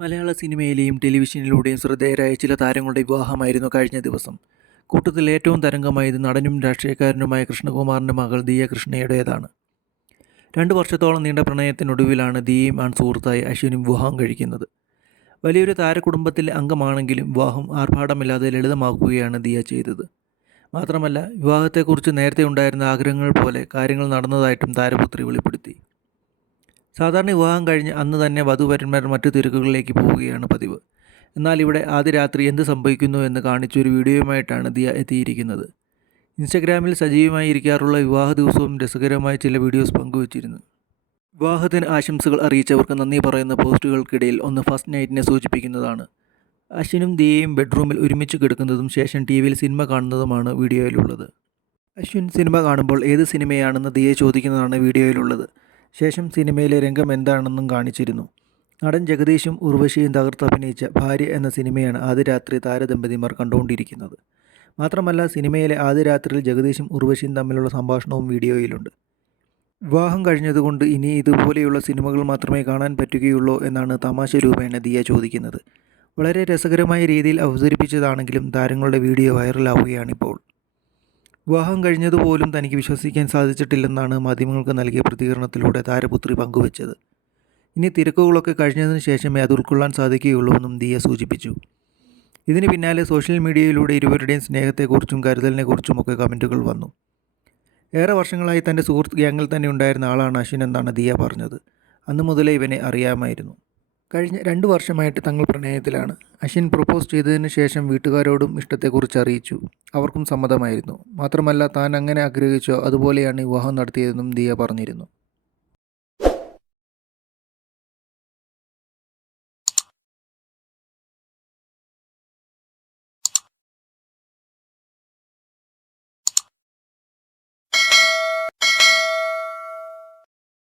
മലയാള സിനിമയിലെയും ടെലിവിഷനിലൂടെയും ശ്രദ്ധേയരായ ചില താരങ്ങളുടെ വിവാഹമായിരുന്നു കഴിഞ്ഞ ദിവസം. കൂട്ടത്തിൽ ഏറ്റവും തരംഗമായത് നടനും രാഷ്ട്രീയക്കാരനുമായ കൃഷ്ണകുമാറിന്റെ മകൾ ദിയ കൃഷ്ണയുടേതാണ് രണ്ട് വർഷത്തോളം നീണ്ട പ്രണയത്തിനൊടുവിലാണ് ദിയയും ആൺ സുഹൃത്തായി അശ്വിനും വിവാഹം കഴിക്കുന്നത്. വലിയൊരു താരകുടുംബത്തിലെ അംഗമാണെങ്കിലും വിവാഹം ആർഭാടമില്ലാതെ ലളിതമാക്കുകയാണ് ദിയ ചെയ്തത്. മാത്രമല്ല വിവാഹത്തെക്കുറിച്ച് നേരത്തെ ഉണ്ടായിരുന്ന ആഗ്രഹങ്ങൾ പോലെ കാര്യങ്ങൾ നടന്നതായിട്ടും താരപുത്രി വെളിപ്പെടുത്തി. സാധാരണ വിവാഹം കഴിഞ്ഞ് അന്ന് തന്നെ വധുവരന്മാർ മറ്റു തിരക്കുകളിലേക്ക് പോവുകയാണ് പതിവ്. എന്നാൽ ഇവിടെ ആദ്യ രാത്രി എന്ത് സംഭവിക്കുന്നു എന്ന് കാണിച്ചൊരു വീഡിയോയുമായിട്ടാണ് ദിയ എത്തിയിരിക്കുന്നത്. ഇൻസ്റ്റഗ്രാമിൽ സജീവമായി ഇരിക്കാറുള്ള വിവാഹ ദിവസവും രസകരമായ ചില വീഡിയോസ് പങ്കുവച്ചിരുന്നു. വിവാഹത്തിന് ആശംസകൾ അറിയിച്ചവർക്ക് നന്ദി പറയുന്ന പോസ്റ്റുകൾക്കിടയിൽ ഒന്ന് ഫസ്റ്റ് നൈറ്റിനെ സൂചിപ്പിക്കുന്നതാണ്. അശ്വിനും ദിയയും ബെഡ്റൂമിൽ ഒരുമിച്ച് കിടക്കുന്നതും ശേഷം ടി വിയിൽ സിനിമ കാണുന്നതുമാണ് വീഡിയോയിലുള്ളത്. അശ്വിൻ സിനിമ കാണുമ്പോൾ ഏത് സിനിമയാണെന്ന് ദിയെ ചോദിക്കുന്നതാണ് വീഡിയോയിലുള്ളത്. ശേഷം സിനിമയിലെ രംഗം എന്താണെന്നും കാണിച്ചിരുന്നു. നടൻ ജഗദീഷും ഉർവശിയും തകർത്തഭിനയിച്ച ഭാര്യ എന്ന സിനിമയാണ് ആദ്യ രാത്രി താരദമ്പതിമാർ കണ്ടുകൊണ്ടിരിക്കുന്നത്. മാത്രമല്ല സിനിമയിലെ ആദ്യ രാത്രിയിൽ ജഗദീഷും ഉർവശിയും തമ്മിലുള്ള സംഭാഷണവും വീഡിയോയിലുണ്ട്. വിവാഹം കഴിഞ്ഞതുകൊണ്ട് ഇനി ഇതുപോലെയുള്ള സിനിമകൾ മാത്രമേ കാണാൻ പറ്റുകയുള്ളൂ എന്നാണ് തമാശ രൂപേണ ദിയ ചോദിക്കുന്നത്. വളരെ രസകരമായ രീതിയിൽ അവതരിപ്പിച്ചതാണെങ്കിലും താരങ്ങളുടെ വീഡിയോ വൈറലാവുകയാണിപ്പോൾ. വിവാഹം കഴിഞ്ഞതുപോലും തനിക്ക് വിശ്വസിക്കാൻ സാധിച്ചിട്ടില്ലെന്നാണ് മാധ്യമങ്ങൾക്ക് നൽകിയ പ്രതികരണത്തിലൂടെ താരപുത്രി പങ്കുവച്ചത്. ഇനി തിരക്കുകളൊക്കെ കഴിഞ്ഞതിന് ശേഷമേ അത് ഉൾക്കൊള്ളാൻ സാധിക്കുകയുള്ളൂവെന്നും ദിയ സൂചിപ്പിച്ചു. ഇതിന് പിന്നാലെ സോഷ്യൽ മീഡിയയിലൂടെ ഇരുവരുടെയും സ്നേഹത്തെക്കുറിച്ചും കരുതലിനെക്കുറിച്ചുമൊക്കെ കമന്റുകൾ വന്നു. ഏറെ വർഷങ്ങളായി തന്റെ സുഹൃത്ത് ഗ്യാങ്ങിൽ തന്നെ ഉണ്ടായിരുന്ന ആളാണ് അശ്വിൻ എന്നാണ് ദിയ പറഞ്ഞത്. അന്നു മുതലേ ഇവനെ അറിയാമായിരുന്നു. കഴിഞ്ഞ രണ്ട് വർഷമായിട്ട് തങ്ങൾ പ്രണയത്തിലാണ്. അശ്വിൻ പ്രൊപ്പോസ് ചെയ്തതിന് ശേഷം വീട്ടുകാരോടും ഇഷ്ടത്തെക്കുറിച്ച് അറിയിച്ചു. അവർക്കും സമ്മതമായിരുന്നു. മാത്രമല്ല താൻ അങ്ങനെ ആഗ്രഹിച്ചോ അതുപോലെയാണ് വിവാഹം നടത്തിയതെന്നും ദിയ പറഞ്ഞിരുന്നു.